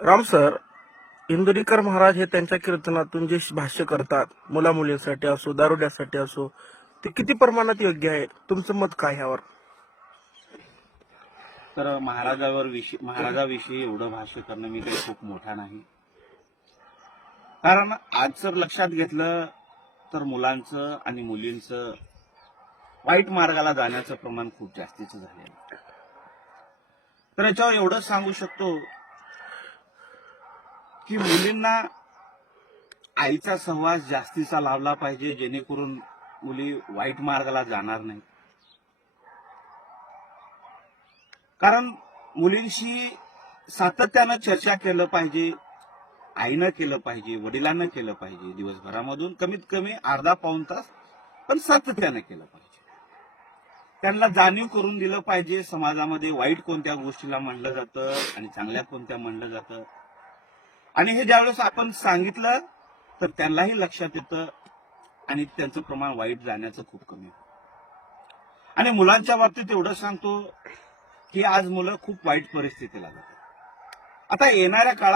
Ram sir, Indurikar Maharaj हे त्यांच्या कीर्तनातून जे भाष्य करतात मुला मुलींसाठी असो दारुड्यासाठी असो, ते किती प्रमाणात योग्य आहे? तुमचं मत काय ह्यावर? तर महाराजाविषयी एवढं भाष्य करणं मी काही खूप मोठा नाही. कारण आज जर लक्षात घेतलं तर मुलांचं आणि मुलींचं वाईट मार्गाला जाण्याचं प्रमाण खूप जास्तीचं झालेलं आहे. तर याच्यावर एवढं सांगू शकतो की मुलींना आईचा सहवास जास्तीचा लावला पाहिजे, जेणेकरून मुली वाईट मार्गाला जाणार नाही. कारण मुलींशी सातत्यानं चर्चा केलं पाहिजे, आईनं केलं पाहिजे, वडिलांना केलं पाहिजे. दिवसभरामधून कमीत कमी अर्धा पाऊण तास पण सातत्यानं केलं पाहिजे. त्यांना जाणीव करून दिलं पाहिजे समाजामध्ये वाईट कोणत्या गोष्टीला म्हणलं जातं आणि चांगल्या कोणत्या म्हणलं जातं. आणि हे ज्यावेळेस आपण सांगितलं तर त्यांनाही लक्षात येतं आणि त्यांचं प्रमाण वाईट जाण्याचं खूप कमी होतं. आणि मुलांच्या बाबतीत एवढं सांगतो की आज मुलं खूप वाईट परिस्थितीला जातात. आता येणाऱ्या काळात